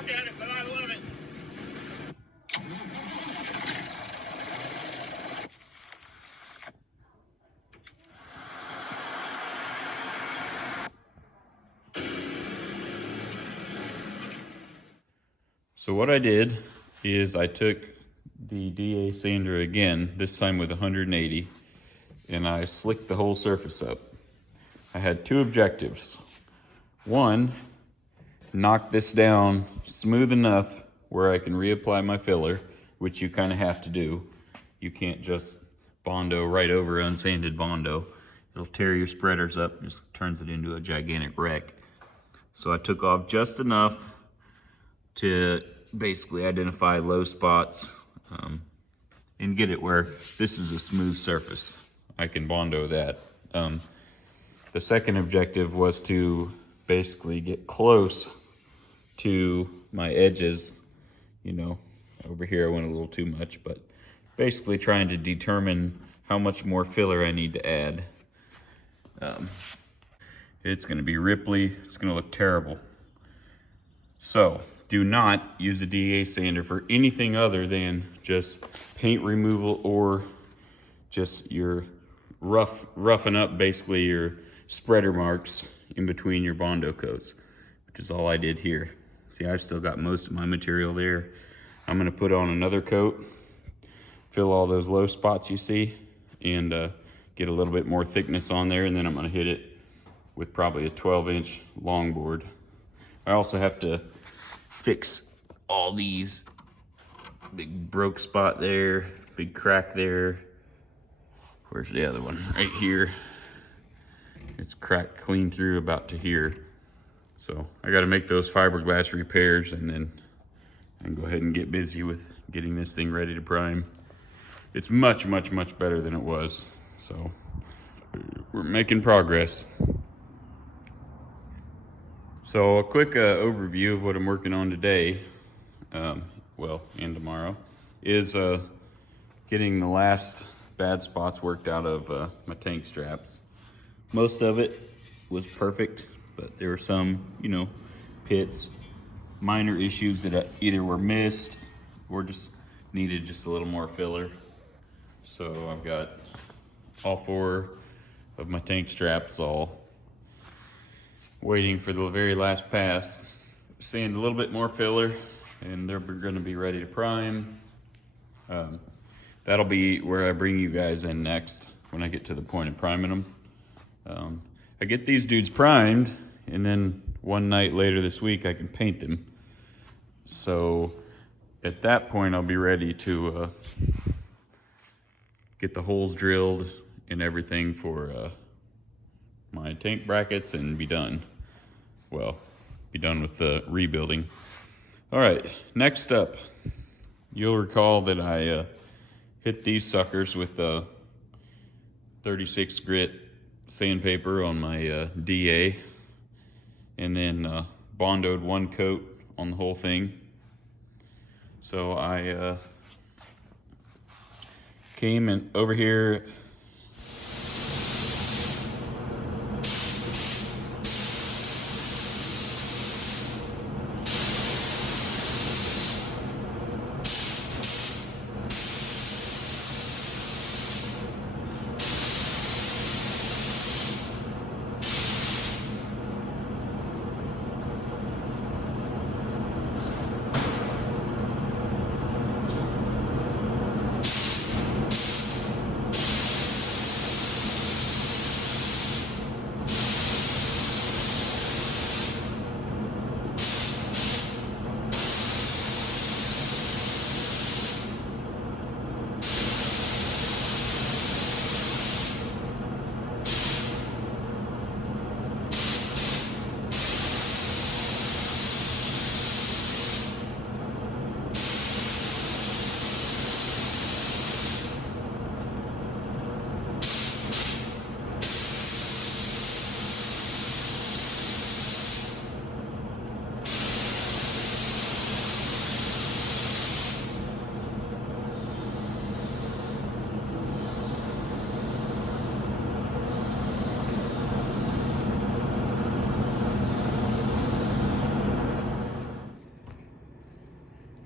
balk at it, but I love it. So what I did is I took the DA sander again, this time with 180, and I slicked the whole surface up. I had two objectives. One, knock this down smooth enough where I can reapply my filler, which you kind of have to do. You can't just Bondo right over unsanded Bondo. It'll tear your spreaders up, just turns it into a gigantic wreck. So I took off just enough to basically identify low spots and get it where this is a smooth surface. I can Bondo that. The second objective was to basically get close to my edges. You know, over here I went a little too much, but basically trying to determine how much more filler I need to add. It's gonna be ripply, it's gonna look terrible. So, do not use a DA sander for anything other than just paint removal or just your roughing up basically your spreader marks in between your Bondo coats, which is all I did here. See, I've still got most of my material there. I'm gonna put on another coat, fill all those low spots you see, and get a little bit more thickness on there, and then I'm gonna hit it with probably a 12-inch longboard. I also have to fix all these. Big broke spot there, big crack there. Where's the other one? Right here. It's cracked clean through about to here. So I gotta make those fiberglass repairs, and then I can go ahead and get busy with getting this thing ready to prime. It's much, much, much better than it was. So we're making progress. So a quick overview of what I'm working on today, well, and tomorrow, is getting the last bad spots worked out of my tank straps. Most of it was perfect, but there were some, you know, pits, minor issues that either were missed or just needed just a little more filler. So I've got all 4 of my tank straps all waiting for the very last pass. Sand a little bit more filler, and they're going to be ready to prime. That'll be where I bring you guys in next when I get to the point of priming them. I get these dudes primed, and then one night later this week I can paint them. So at that point I'll be ready to get the holes drilled and everything for my tank brackets and be done. Well, be done with the rebuilding. All right, next up, you'll recall that I hit these suckers with 36 grit sandpaper on my DA, and then Bondoed 1 coat on the whole thing. So I came in over here.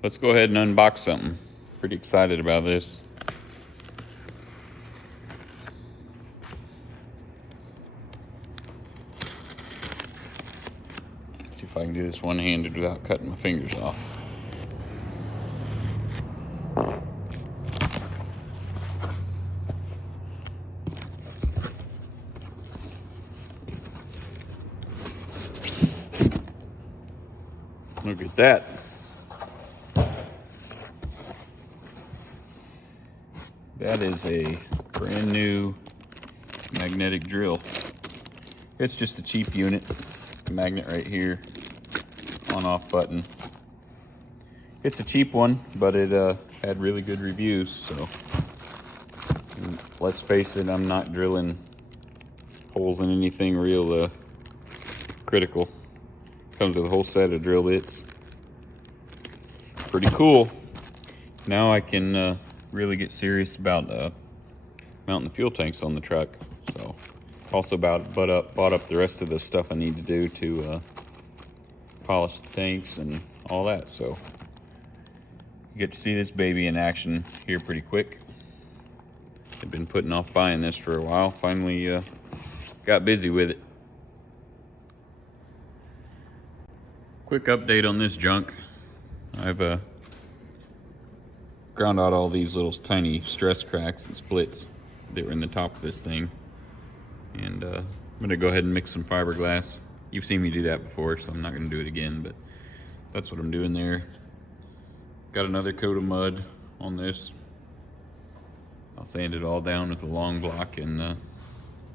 let's go ahead and unbox something. Pretty excited about this. Let's see if I can do this one-handed without cutting my fingers off. Look at that. That is a brand new magnetic drill. It's just a cheap unit. The magnet right here, on-off button. It's a cheap one, but it had really good reviews, so let's face it, I'm not drilling holes in anything real critical. Comes with a whole set of drill bits. Pretty cool. Now I can really get serious about mounting the fuel tanks on the truck. So also bought up the rest of the stuff I need to do to polish the tanks and all that. So you get to see this baby in action here pretty quick. I've been putting off buying this for a while. Finally got busy with it. Quick update on this junk. I've ground out all these little tiny stress cracks and splits that were in the top of this thing. And I'm gonna go ahead and mix some fiberglass. You've seen me do that before, so I'm not gonna do it again, but that's what I'm doing there. Got another coat of mud on this. I'll sand it all down with a long block and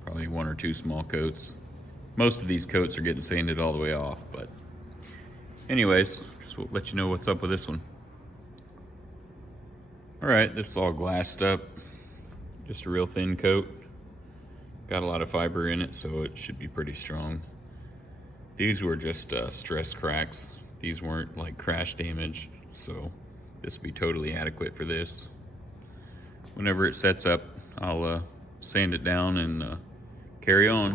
probably 1 or 2 small coats. Most of these coats are getting sanded all the way off, but anyways, just will let you know what's up with this one. All right, this is all glassed up. Just a real thin coat. Got a lot of fiber in it, so it should be pretty strong. These were just stress cracks. These weren't like crash damage, so this will be totally adequate for this. Whenever it sets up, I'll sand it down and carry on.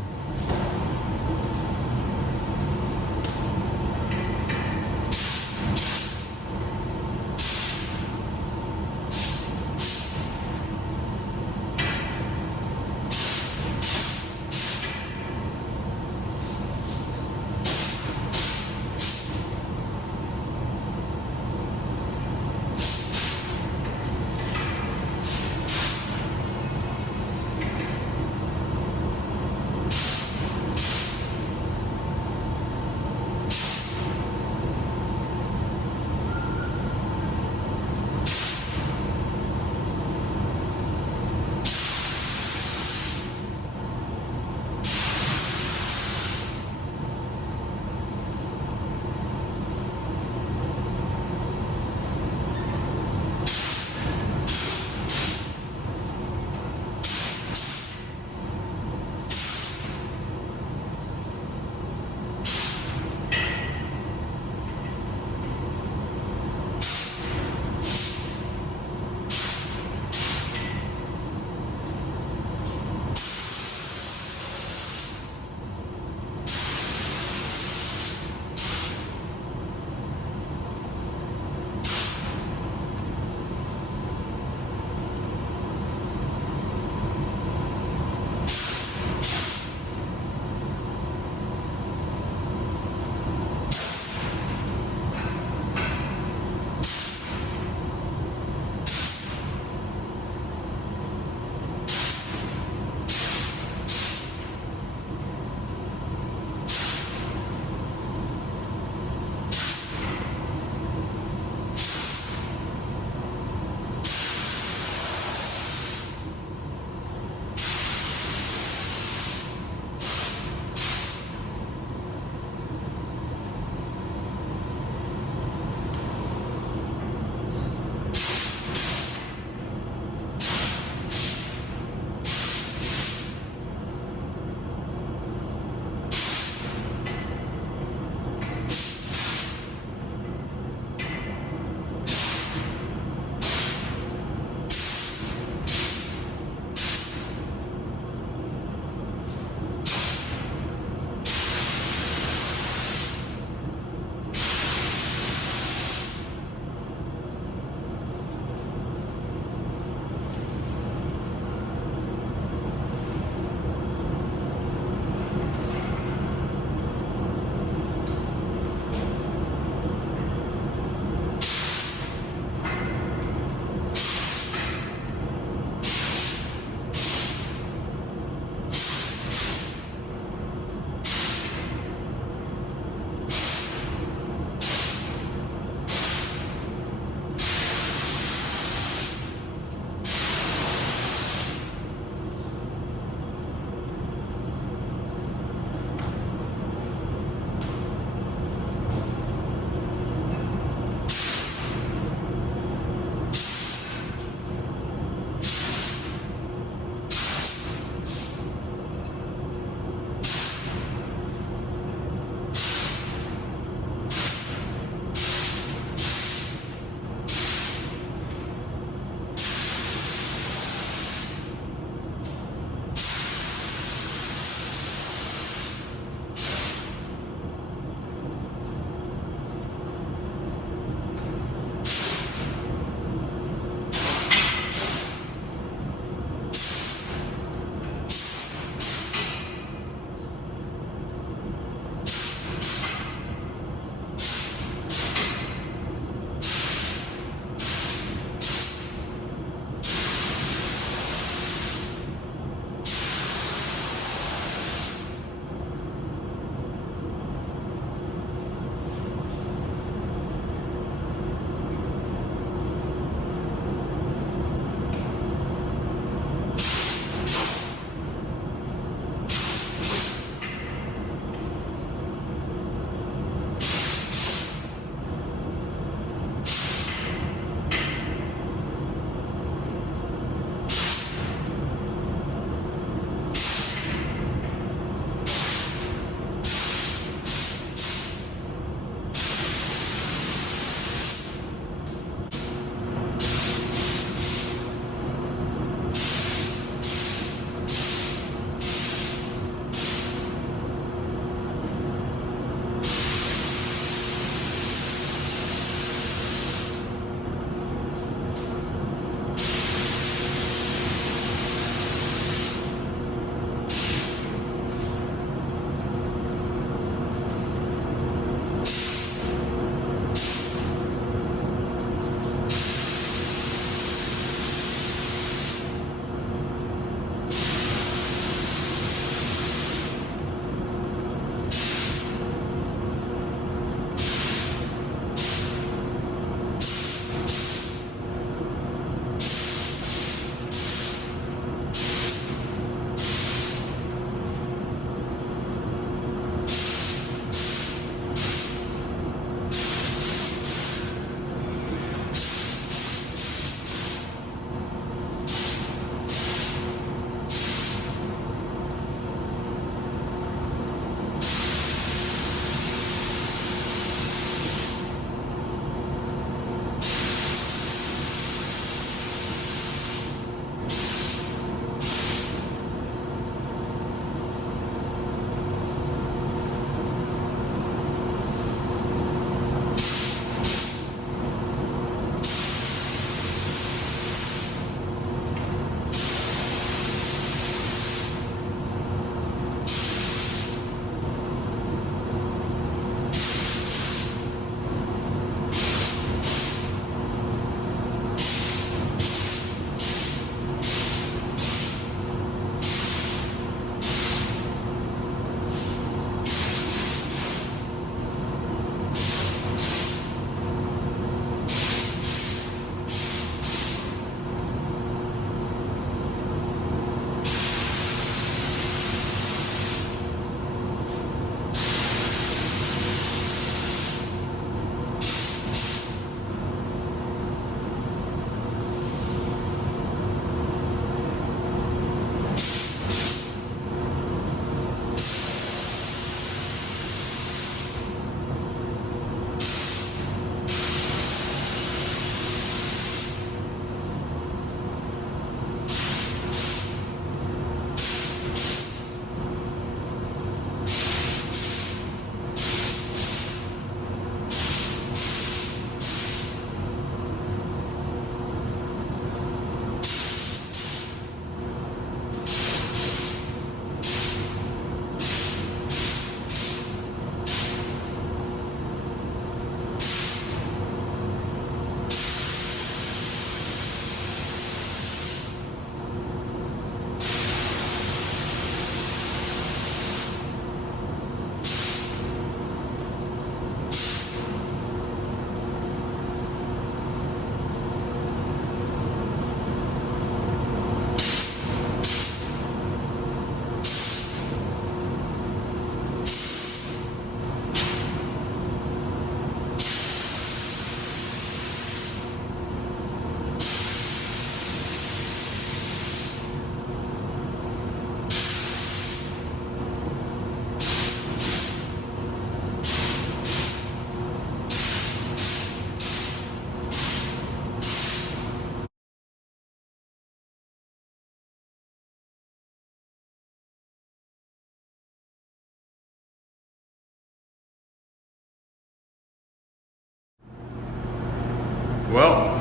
Well,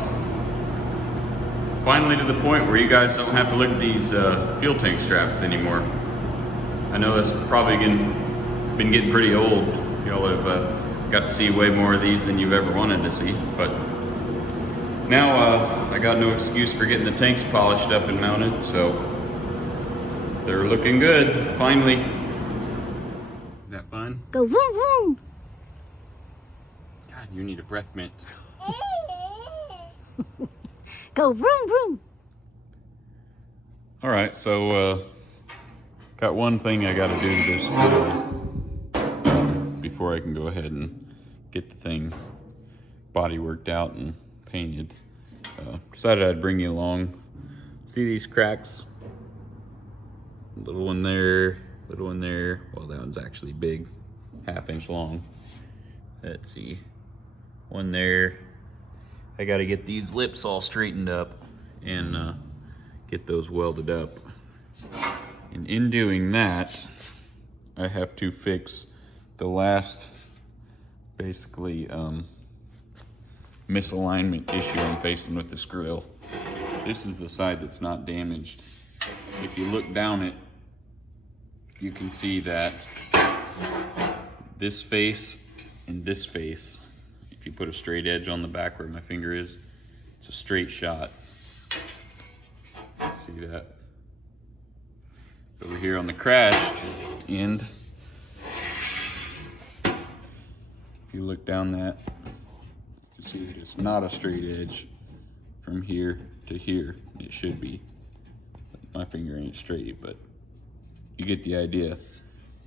finally to the point where you guys don't have to look at these fuel tank straps anymore. I know that's probably been getting pretty old. Y'all have got to see way more of these than you've ever wanted to see, but now I got no excuse for getting the tanks polished up and mounted, so they're looking good, finally. Is that fun? Go vroom vroom. God, you need a breath mint. Go vroom vroom. All right, so got one thing I got to do to this before I can go ahead and get the thing body worked out and painted. Decided I'd bring you along. See these cracks? Little one there, little one there. Well, that one's actually big, 1/2 inch long. Let's see, one there. I got to get these lips all straightened up and get those welded up. And in doing that, I have to fix the last, basically, misalignment issue I'm facing with this grill. This is the side that's not damaged. If you look down it, you can see that this face and this face, if you put a straight edge on the back where my finger is, it's a straight shot. See that? Over here on the crashed end, if you look down that, you can see that it's not a straight edge from here to here. It should be. My finger ain't straight, but you get the idea.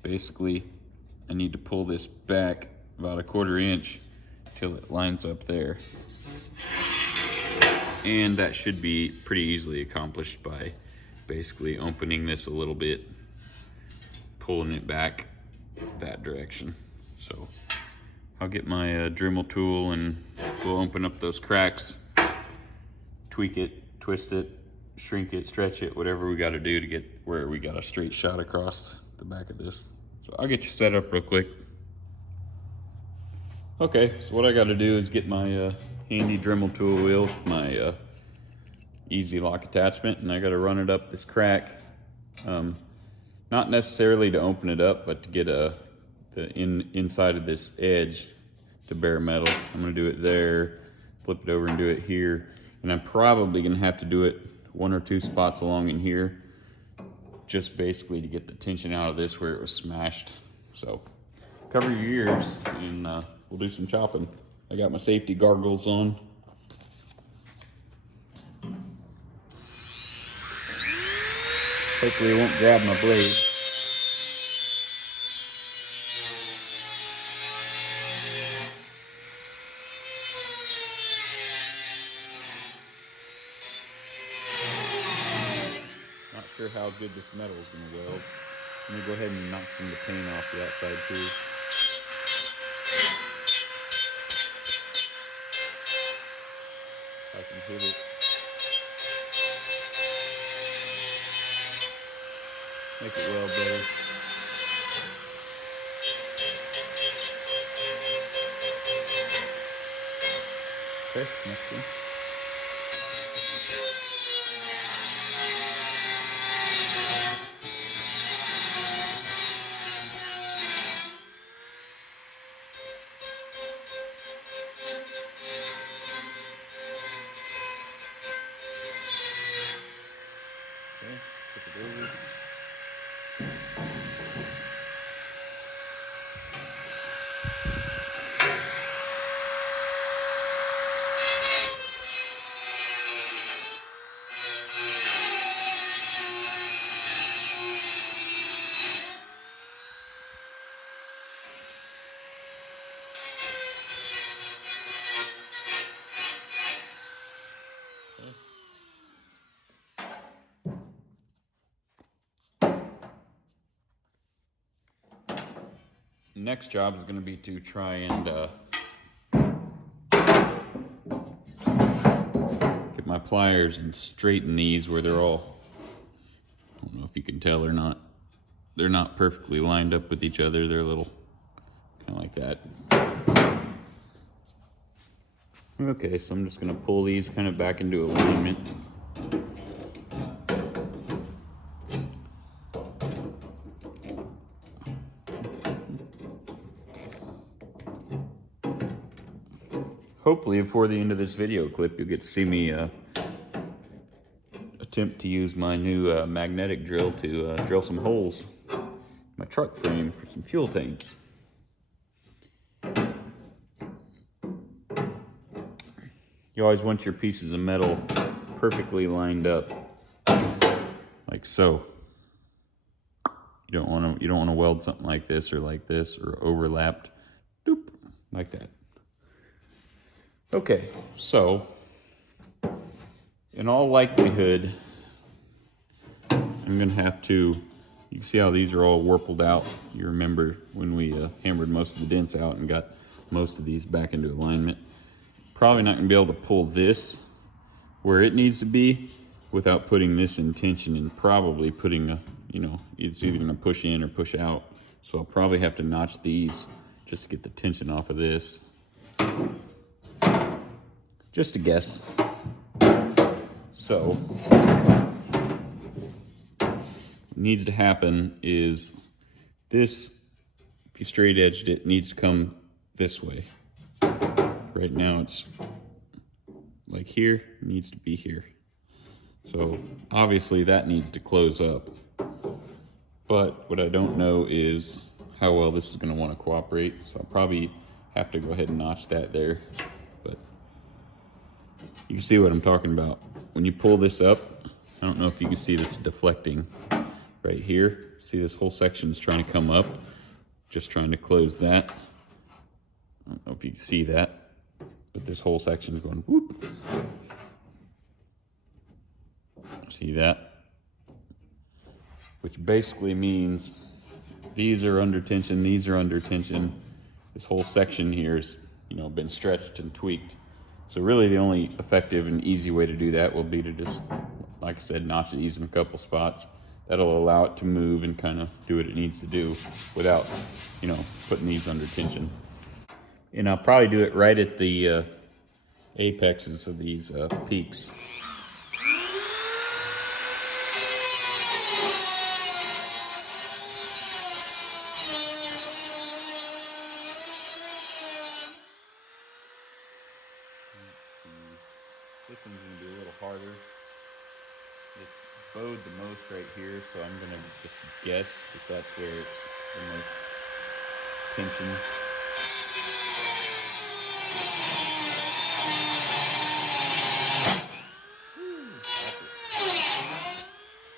Basically, I need to pull this back about 1/4 inch till it lines up there. And that should be pretty easily accomplished by basically opening this a little bit, pulling it back that direction. So I'll get my Dremel tool and we'll open up those cracks, tweak it, twist it, shrink it, stretch it, whatever we got to do to get where we got a straight shot across the back of this. So I'll get you set up real quick. Okay, so what I got to do is get my handy Dremel tool wheel, my easy lock attachment, and I got to run it up this crack. Not necessarily to open it up, but to get the inside of this edge to bare metal. I'm going to do it there, flip it over and do it here, and I'm probably going to have to do it 1 or 2 spots along in here, just basically to get the tension out of this where it was smashed. So cover your ears and we'll do some chopping. I got my safety goggles on. Hopefully it won't grab my blade. Not sure how good this metal is going to weld. Let me go ahead and knock some of the paint off the outside too. I can hit it. Make it weld better. Okay, next one. Okay, flip it over. Next job is going to be to try and get my pliers and straighten these where they're all, I don't know if you can tell or not, they're not perfectly lined up with each other. They're a little kind of like that. Okay, so I'm just gonna pull these kind of back into alignment. Hopefully before the end of this video clip, you'll get to see me attempt to use my new magnetic drill to drill some holes in my truck frame for some fuel tanks. You always want your pieces of metal perfectly lined up, like so. You don't want to weld something like this or overlapped, doop, like that. Okay, so in all likelihood, I'm gonna have to. You see how these are all warpled out? You remember when we hammered most of the dents out and got most of these back into alignment. Probably not gonna be able to pull this where it needs to be without putting this in tension and probably putting a, it's either gonna push in or push out. So I'll probably have to notch these just to get the tension off of this. Just a guess. So what needs to happen is this, if you straight edged it, needs to come this way. Right now it's like here, it needs to be here. So obviously that needs to close up. But what I don't know is how well this is going to want to cooperate. So I'll probably have to go ahead and notch that there. But you can see what I'm talking about. When you pull this up, I don't know if you can see this deflecting right here. See, this whole section is trying to come up. Just trying to close that. I don't know if you can see that. But this whole section is going whoop. See that? Which basically means these are under tension, these are under tension. This whole section here is, been stretched and tweaked. So really the only effective and easy way to do that will be to just, like I said, notch these in a couple spots. That'll allow it to move and kind of do what it needs to do without, putting these under tension. And I'll probably do it right at the apexes of these peaks. This one's going to be a little harder. It's bowed the most right here, so I'm going to just guess that that's where it's the most tension.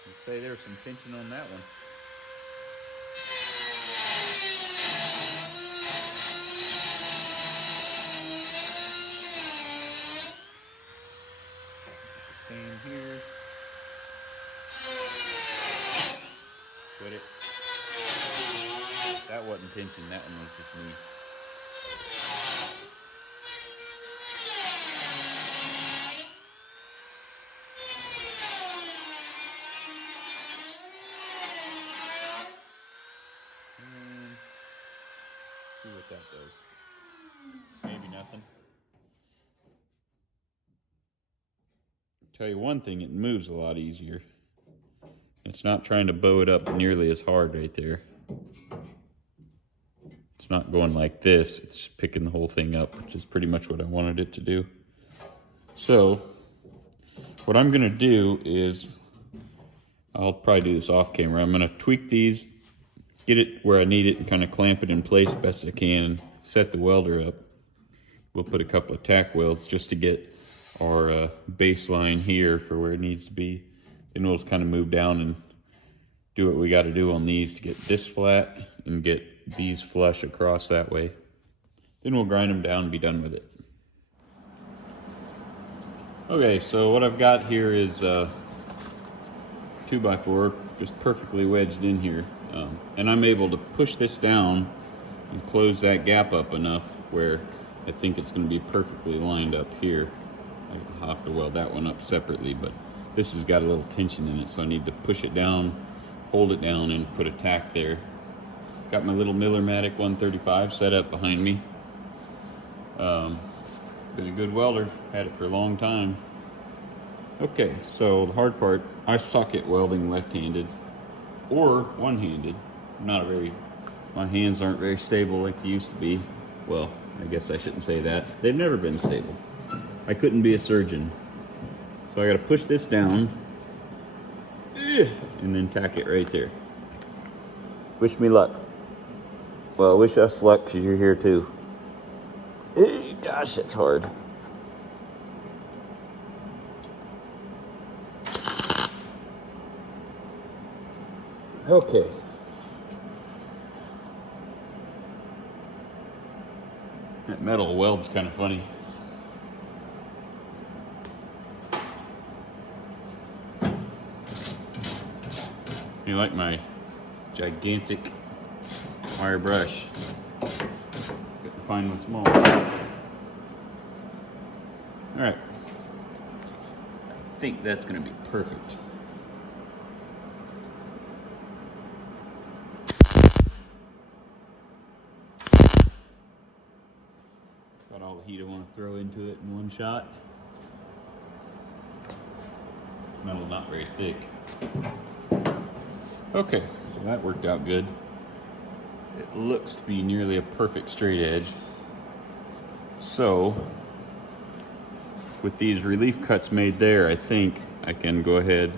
I'd say there's some tension on that one. Same here. Quit it. That wasn't tension, that one was just me. And see what that does. Maybe nothing. Tell you one thing, it moves a lot easier. It's not trying to bow it up nearly as hard right there. It's not going like this, it's picking the whole thing up, which is pretty much what I wanted it to do. So, what I'm gonna do is, I'll probably do this off camera, I'm gonna tweak these, get it where I need it, and kind of clamp it in place best I can, and set the welder up. We'll put a couple of tack welds just to get our baseline here for where it needs to be. Then we'll just kind of move down and do what we got to do on these to get this flat and get these flush across that way. Then we'll grind them down and be done with it. Okay, so what I've got here is 2x4 just perfectly wedged in here. And I'm able to push this down and close that gap up enough where I think it's going to be perfectly lined up here. I'll have to weld that one up separately, but this has got a little tension in it, so I need to push it down, hold it down, and put a tack there. Got my little Miller-Matic 135 set up behind me. Been a good welder. Had it for a long time. Okay, so the hard part, I suck at welding left-handed or one-handed. My hands aren't very stable like they used to be. Well, I guess I shouldn't say that. They've never been stable. I couldn't be a surgeon. So I gotta push this down and then tack it right there. Wish me luck. Well, wish us luck because you're here too. Gosh, that's hard. Okay. That metal weld's kind of funny. You like my gigantic wire brush? Couldn't find one small. All right. I think that's going to be perfect. Got all the heat I want to throw into it in one shot. This metal's not very thick. Okay, so that worked out good. It looks to be nearly a perfect straight edge. So, with these relief cuts made there, I think I can go ahead,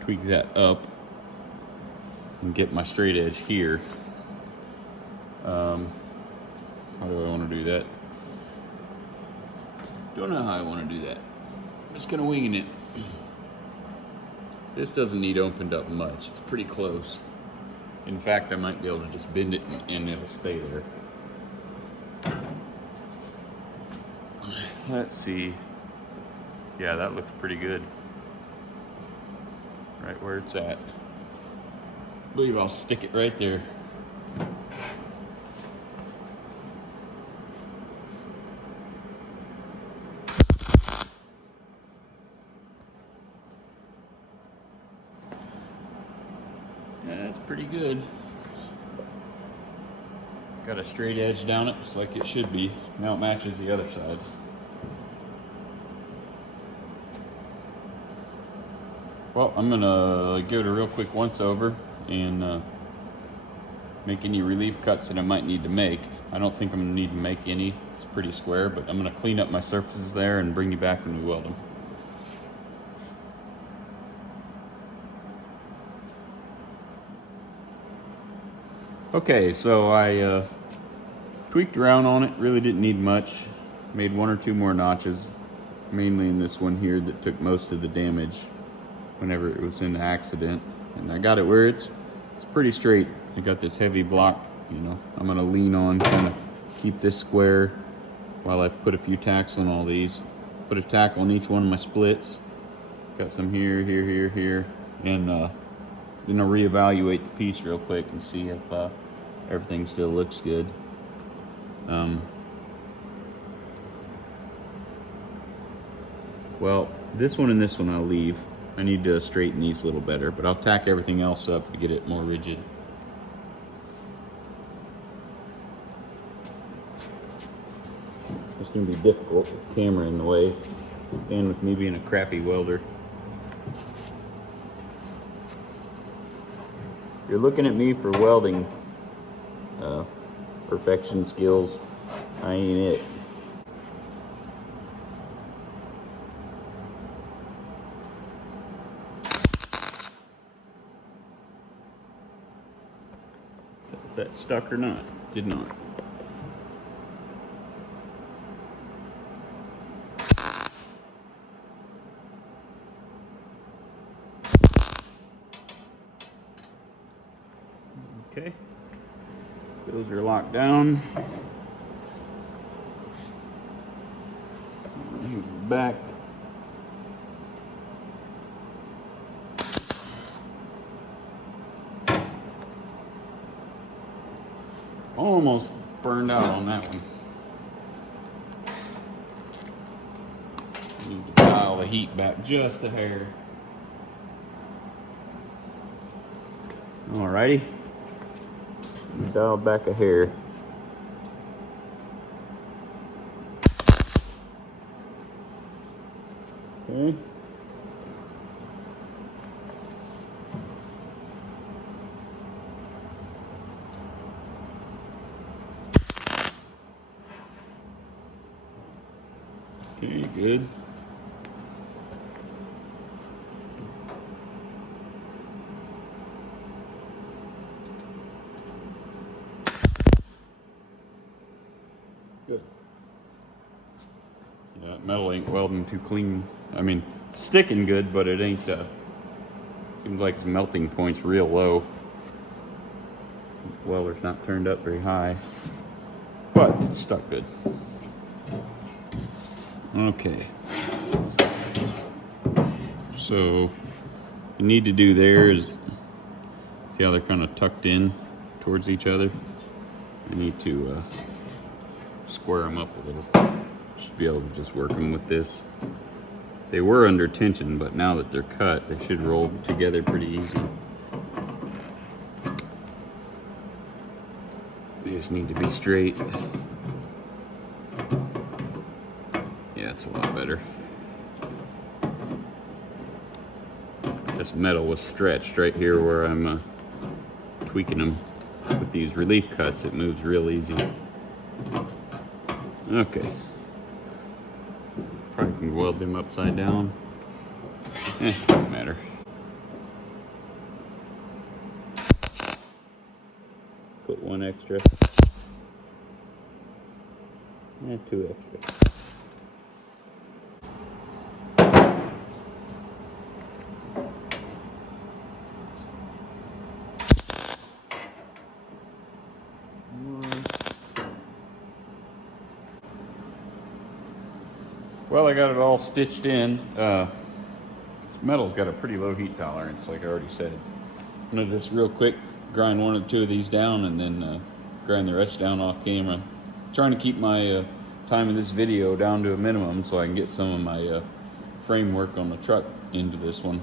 tweak that up and get my straight edge here. How do I want to do that? Don't know how I want to do that. I'm just kind of winging it. This doesn't need opened up much. It's pretty close. In fact, I might be able to just bend it and it'll stay there. Let's see. Yeah, that looks pretty good. Right where it's at. I believe I'll stick it right there. Yeah, that's pretty good. Got a straight edge down it, just like it should be. Now it matches the other side. Well, I'm gonna give it a real quick once over and make any relief cuts that I might need to make. I don't think I'm gonna need to make any. It's pretty square, but I'm gonna clean up my surfaces there and bring you back when we weld them. Okay, so I tweaked around on it. Really didn't need much. Made one or two more notches, mainly in this one here that took most of the damage whenever it was in the accident. And I got it where it's pretty straight. I got this heavy block, I'm gonna lean on, kind of keep this square while I put a few tacks on all these. Put a tack on each one of my splits. Got some here, here, and then I'll reevaluate the piece real quick and see if everything still looks good. Well, this one and this one I'll leave. I need to straighten these a little better, but I'll tack everything else up to get it more rigid. It's going to be difficult with the camera in the way and with me being a crappy welder. If you're looking at me for welding perfection skills, I ain't it. If that stuck or not, did not. Okay, those are locked down. Back. Almost burned out on that one. Need to dial the heat back just a hair. Alrighty. Dial back a hair. Okay. Okay, good. Good. Yeah, metal ain't welding too clean. I mean, sticking good, but it ain't, seems like its melting point's real low. Welder's not turned up very high, but it's stuck good. Okay. So, what you need to do there is, see how they're kind of tucked in towards each other? You need to square them up a little. Should be able to just work them with this. They were under tension, but now that they're cut, they should roll together pretty easy. They just need to be straight. Yeah, it's a lot better. This metal was stretched right here where I'm tweaking them with these relief cuts. It moves real easy. Okay. Probably can weld them upside down. Don't matter. Put one extra. Two extra. Well, I got it all stitched in. Metal's got a pretty low heat tolerance, like I already said. I'm gonna just real quick grind one or two of these down and then grind the rest down off camera. I'm trying to keep my time in this video down to a minimum so I can get some of my framework on the truck into this one.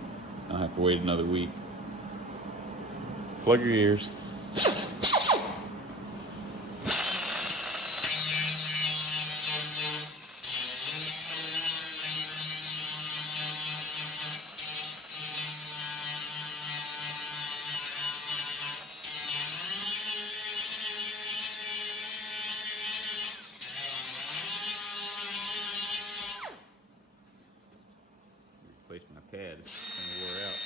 I'll have to wait another week. Plug your ears. Replace my pad. It's kind of wore out.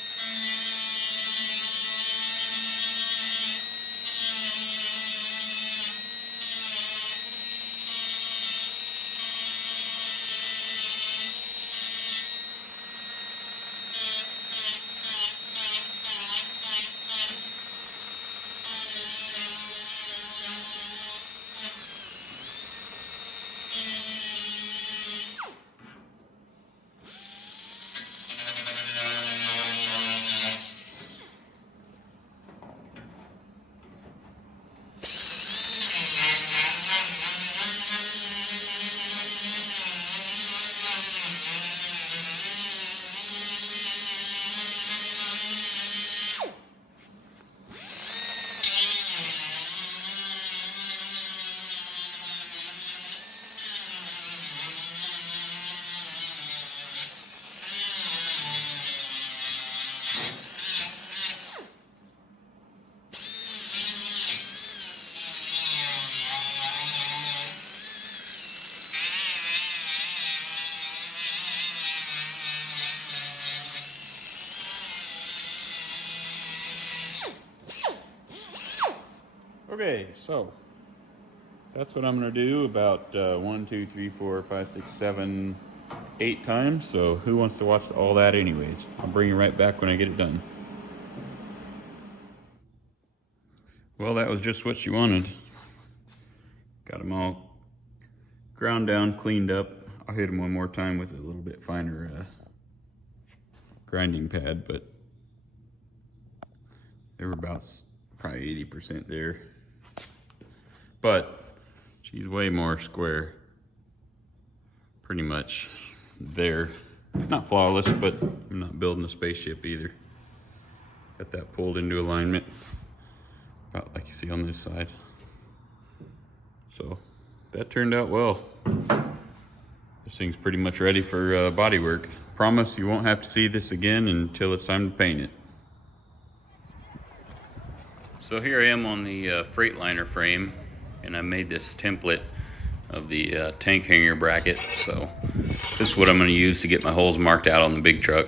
Okay, so that's what I'm going to do about 1, 2, 3, 4, 5, 6, 7, 8 times. So who wants to watch all that anyways? I'll bring you right back when I get it done. Well, that was just what you wanted. Got them all ground down, cleaned up. I'll hit them one more time with a little bit finer grinding pad, but they were about probably 80% there. But she's way more square, pretty much there. Not flawless, but I'm not building a spaceship either. Got that pulled into alignment, about like you see on this side. So that turned out well. This thing's pretty much ready for body work. promise you won't have to see this again until it's time to paint it. So here I am on the Freightliner frame, and I made this template of the tank hanger bracket. So this is what I'm going to use to get my holes marked out on the big truck.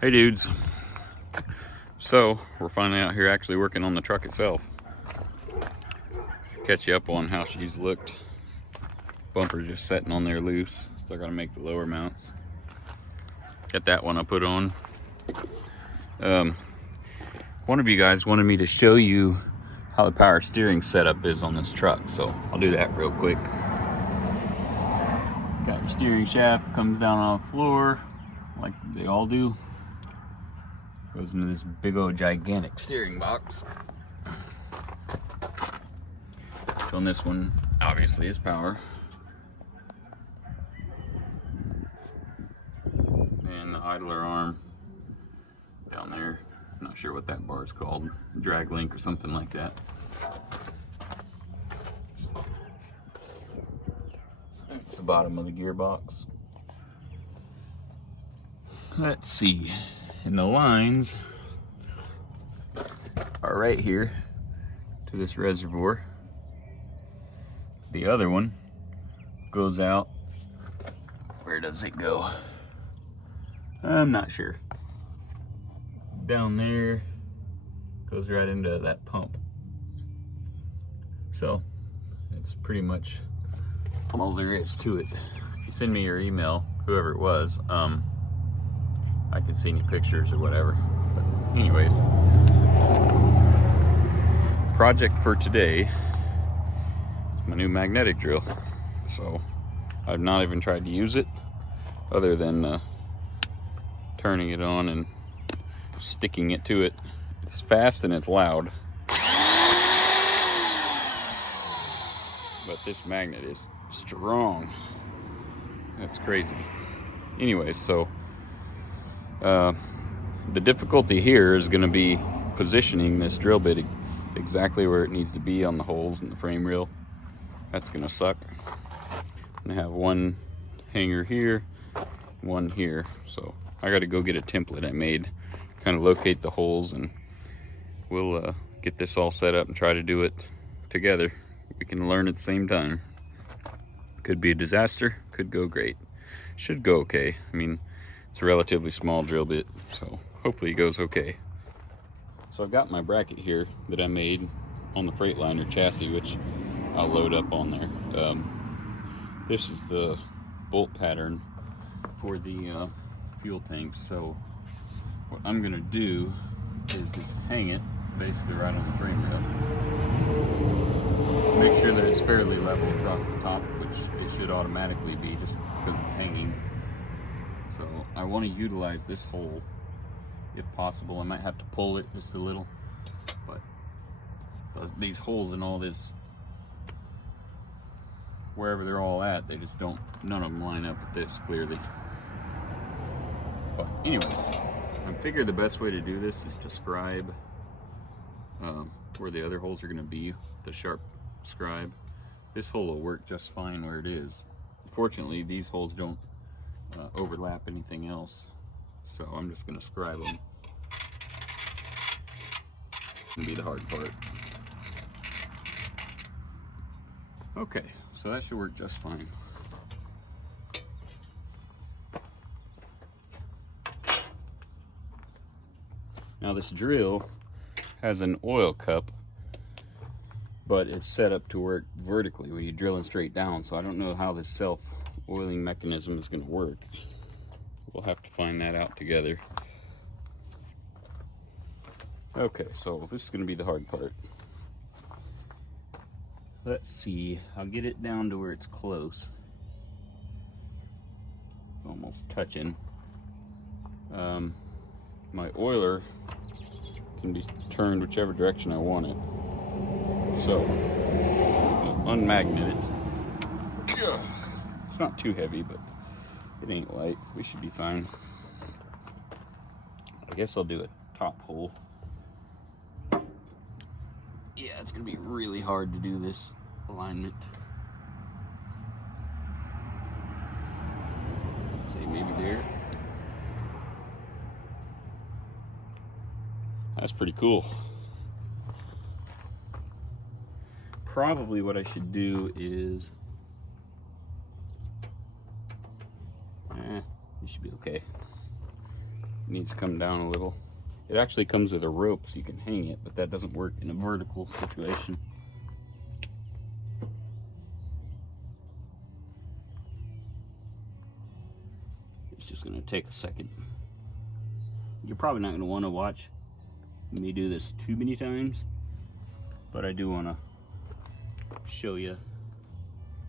Hey dudes. So we're finally out here actually working on the truck itself. Catch you up on how she's looked. Bumper just sitting on there loose. Still got to make the lower mounts. Got that one I put on. One of you guys wanted me to show you how the power steering setup is on this truck, so I'll do that real quick. Got your steering shaft, comes down on the floor like they all do. Goes into this big old gigantic steering box. Which on this one obviously is power. And the idler arm down there. I'm not sure what that bar is called. Drag link or something like that. That's the bottom of the gearbox. Let's see. And the lines are right here to this reservoir. The other one goes out. Where does it go? I'm not sure. Down there, goes right into that pump. So it's pretty much all there is to it. If you send me your email, whoever it was, I can see any pictures or whatever. But anyways, project for today is my new magnetic drill. So I've not even tried to use it other than turning it on and sticking it to it. It's fast and it's loud, but this magnet is strong. That's crazy. Anyways, so the difficulty here is going to be positioning this drill bit exactly where it needs to be on the holes in the frame reel. That's going to suck. I'm going to have one hanger here, one here. So I got to go get a template I made, kind of locate the holes, and we'll get this all set up and try to do it together. We can learn at the same time. Could be a disaster, could go great. Should go okay. I mean, it's a relatively small drill bit, so hopefully it goes okay. So I've got my bracket here that I made on the Freightliner chassis, which I'll load up on there. This is the bolt pattern for the fuel tanks. So what I'm gonna do is just hang it basically right on the frame rail. Make sure that it's fairly level across the top, which it should automatically be just because it's hanging. So I want to utilize this hole if possible. I might have to pull it just a little, but these holes in all this, wherever they're all at, they just don't, none of them line up with this clearly. But anyways, I figured the best way to do this is to scribe where the other holes are going to be, the sharp scribe. This hole will work just fine where it is. Fortunately, these holes don't overlap anything else, so I'm just going to scribe them. It'll be the hard part. Okay, so that should work just fine. Now this drill has an oil cup, but it's set up to work vertically when you're drilling straight down, so I don't know how this self-oiling mechanism is going to work. We'll have to find that out together. Okay, so this is going to be the hard part. Let's see, I'll get it down to where it's close. Almost touching. My oiler can be turned whichever direction I want it. So, unmagnet it. It's not too heavy, but it ain't light. We should be fine. I guess I'll do a top hole. Yeah, it's gonna be really hard to do this alignment. Say maybe there. That's pretty cool. Probably what I should do is, it should be okay. It needs to come down a little. It actually comes with a rope so you can hang it, but that doesn't work in a vertical situation. It's just gonna take a second. You're probably not gonna wanna watch me do this too many times, but I do wanna show you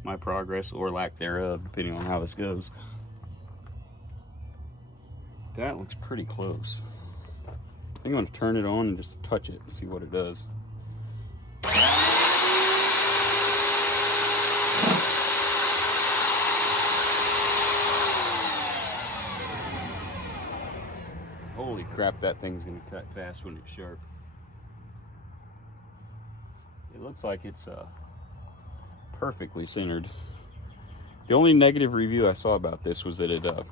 my progress or lack thereof, depending on how this goes. That looks pretty close. I think I'm gonna turn it on and just touch it and see what it does. Holy crap, that thing's gonna cut fast when it's sharp. It looks like it's perfectly centered. The only negative review I saw about this was that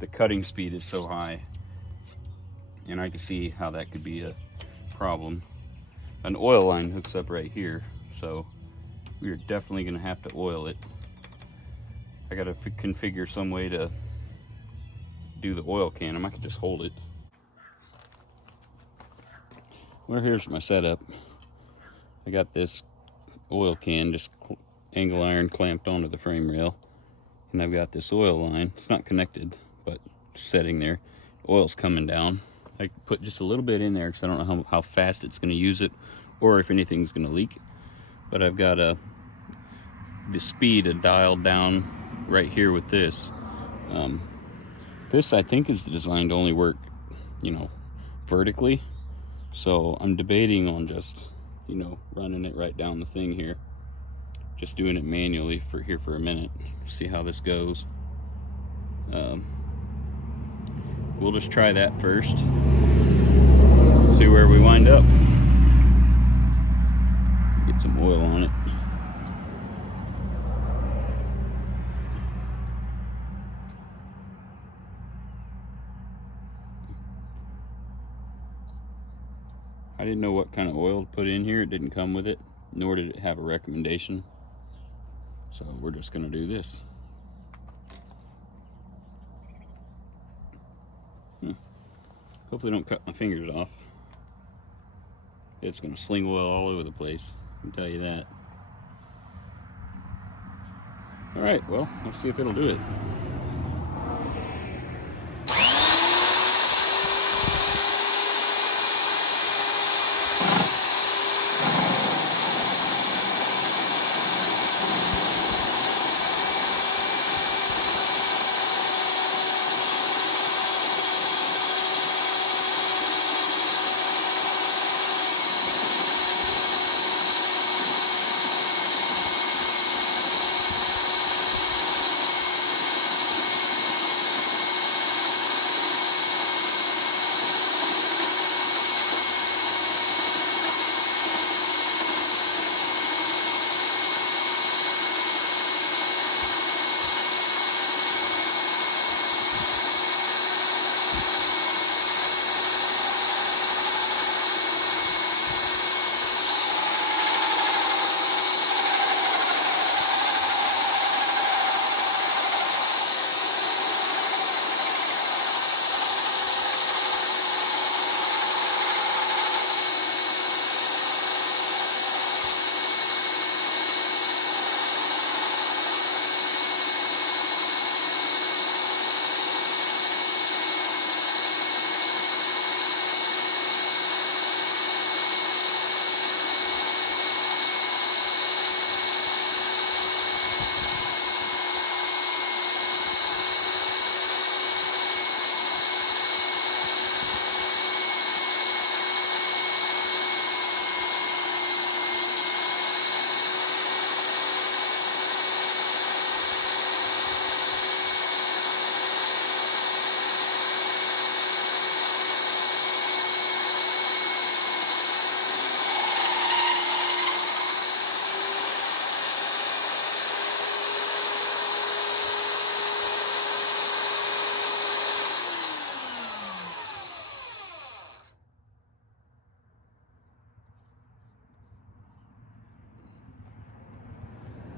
the cutting speed is so high, and I can see how that could be a problem. An oil line hooks up right here, so we are definitely gonna have to oil it. I gotta configure some way to do the oil can. I could just hold it. Well, here's my setup. I got this oil can just angle iron clamped onto the frame rail, and I've got this oil line. It's not connected, but setting there. Oil's coming down. I put just a little bit in there because I don't know how fast it's going to use it or if anything's going to leak. But I've got the speed dialed down right here with this. This I think is designed to only work, vertically. So I'm debating on just, running it right down the thing here. Just doing it manually for a minute. See how this goes. We'll just try that first. See where we wind up. Get some oil on it. I didn't know what kind of oil to put in here. It didn't come with it, nor did it have a recommendation. So we're just gonna do this. Hopefully don't cut my fingers off. It's gonna sling oil all over the place, I can tell you that. All right, well, let's see if it'll do it.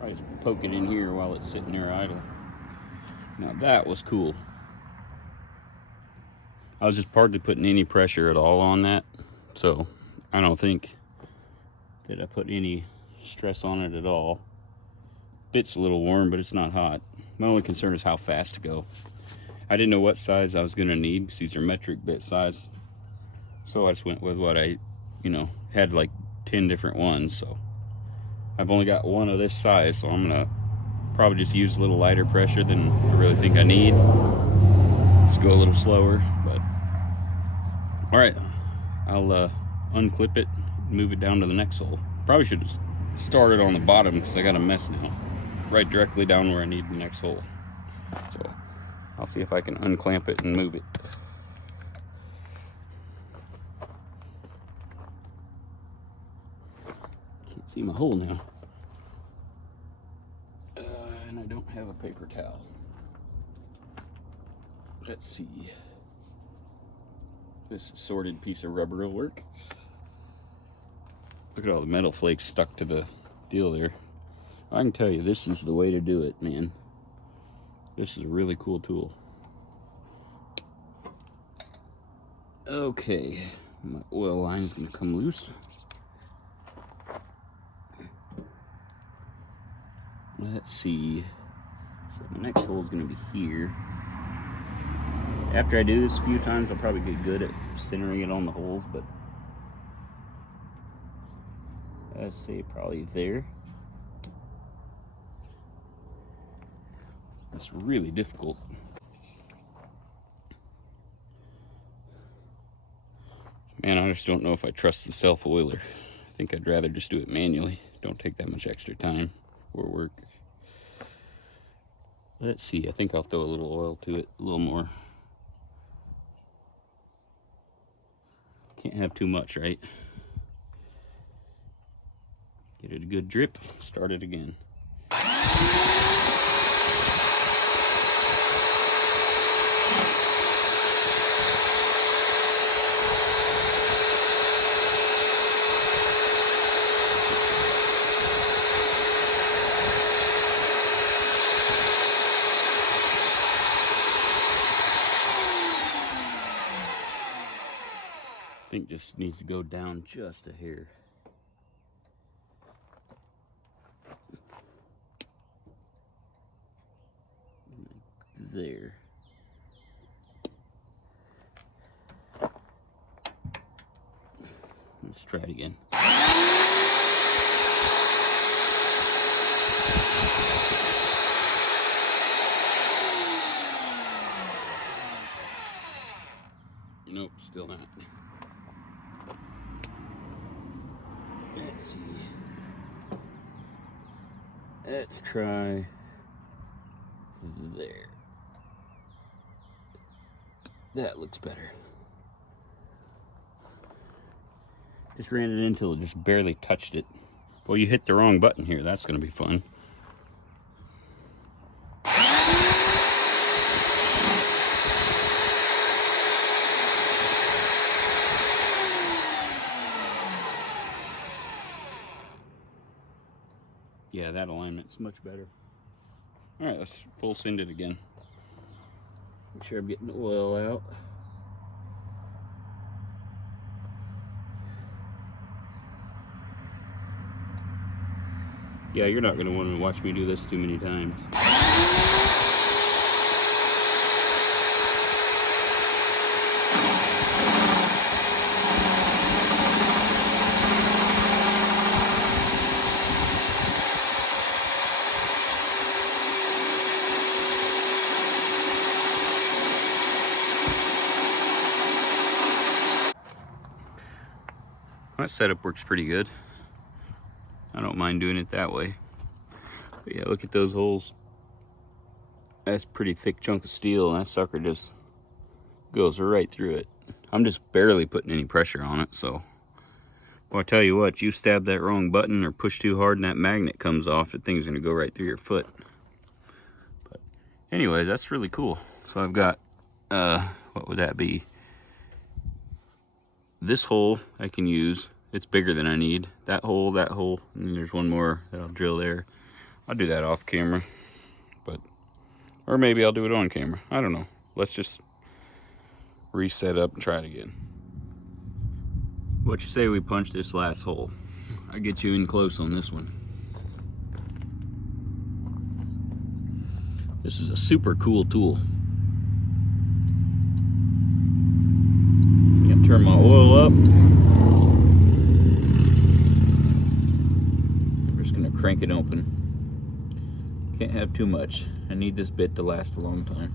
I just poke it in here while it's sitting there idle. Now that was cool. I was just hardly putting any pressure at all on that, so I don't think that I put any stress on it at all. Bit's a little warm, but it's not hot. My only concern is how fast to go. I didn't know what size I was going to need because these are metric bit size, so I just went with what I, had like 10 different ones. So I've only got one of this size, so I'm gonna probably just use a little lighter pressure than I really think I need. Just go a little slower, but all right, I'll unclip it, move it down to the next hole. Probably should have started on the bottom because I got a mess now, right directly down where I need the next hole. So I'll see if I can unclamp it and move it. Can't see my hole now. And I don't have a paper towel. Let's see. This assorted piece of rubber will work. Look at all the metal flakes stuck to the deal there. I can tell you, this is the way to do it, man. This is a really cool tool. Okay, my oil line is going to come loose. Let's see. So the next hole is going to be here. After I do this a few times, I'll probably get good at centering it on the holes, but I'd say probably there. It's really difficult. Man, I just don't know if I trust the self-oiler. I think I'd rather just do it manually. Don't take that much extra time or work. Let's see, I think I'll throw a little oil to it, a little more. Can't have too much, right? Get it a good drip, start it again. I think just needs to go down just a hair. There. Let's try it again. Nope, still not. Let's see. Let's try there. That looks better. Just ran it in until it just barely touched it. Well, you hit the wrong button here. That's going to be fun. Yeah, that alignment's much better. All right, let's full send it again. Make sure I'm getting the oil out. Yeah, you're not going to want to watch me do this too many times. That setup works pretty good. I don't mind doing it that way. But yeah, look at those holes. That's a pretty thick chunk of steel, and that sucker just goes right through it. I'm just barely putting any pressure on it, so. Well, I tell you what, you stab that wrong button or push too hard and that magnet comes off, that thing's gonna go right through your foot. But anyway, that's really cool. So I've got, what would that be? This hole I can use. It's bigger than I need. That hole, and then there's one more that I'll drill there. I'll do that off camera, or maybe I'll do it on camera. I don't know. Let's just reset up and try it again. What you say we punch this last hole? I'll get you in close on this one. This is a super cool tool. I'm gonna turn my oil up. I'm just gonna crank it open. Can't have too much. I need this bit to last a long time.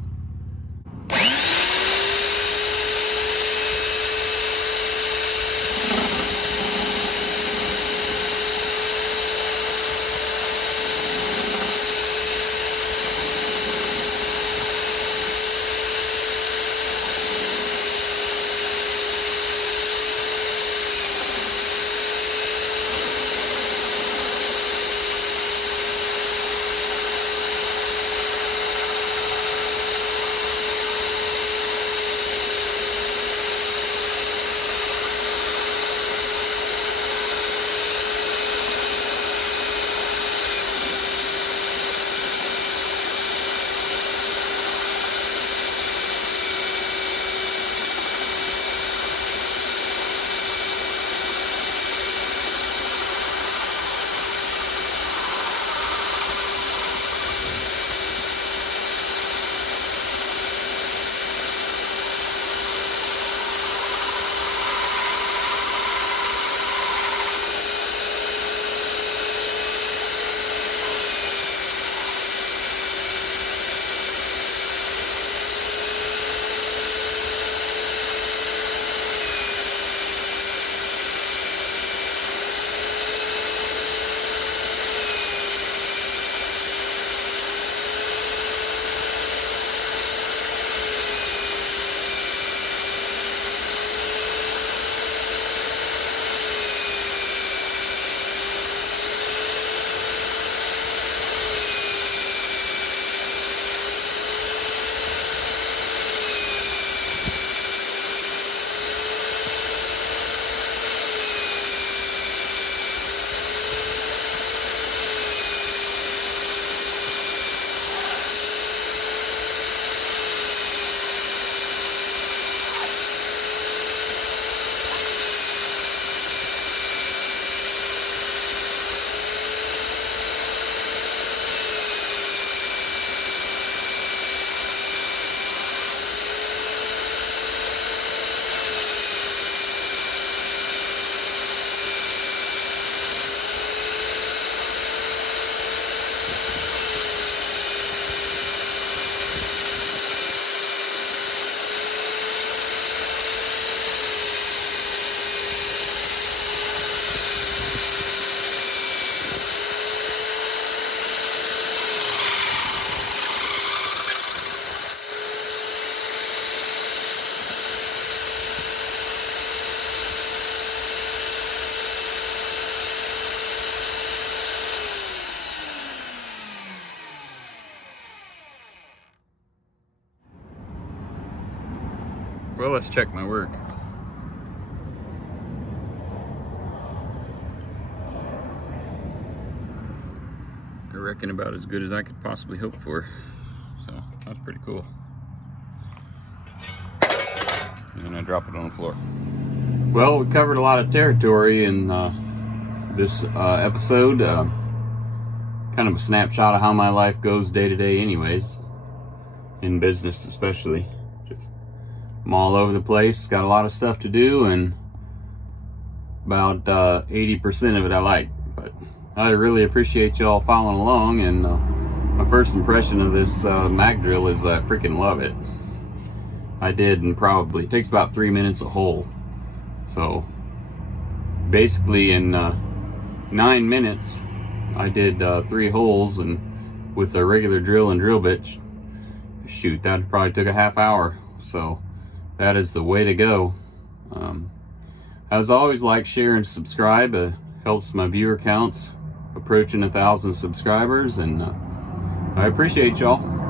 Well, let's check my work. I reckon about as good as I could possibly hope for. So that's pretty cool. And I drop it on the floor. Well, we covered a lot of territory in this episode. Kind of a snapshot of how my life goes day to day anyways. In business especially. I'm all over the place, got a lot of stuff to do, and about 80% of it I like. But I really appreciate y'all following along, and my first impression of this mag drill is I freaking love it. I did, and probably it takes about 3 minutes a hole. So basically in 9 minutes I did 3 holes, and with a regular drill and drill bit, shoot, that probably took a half hour. So that is the way to go. As always, like, share, and subscribe. Helps my viewer counts approaching 1,000 subscribers, and I appreciate y'all.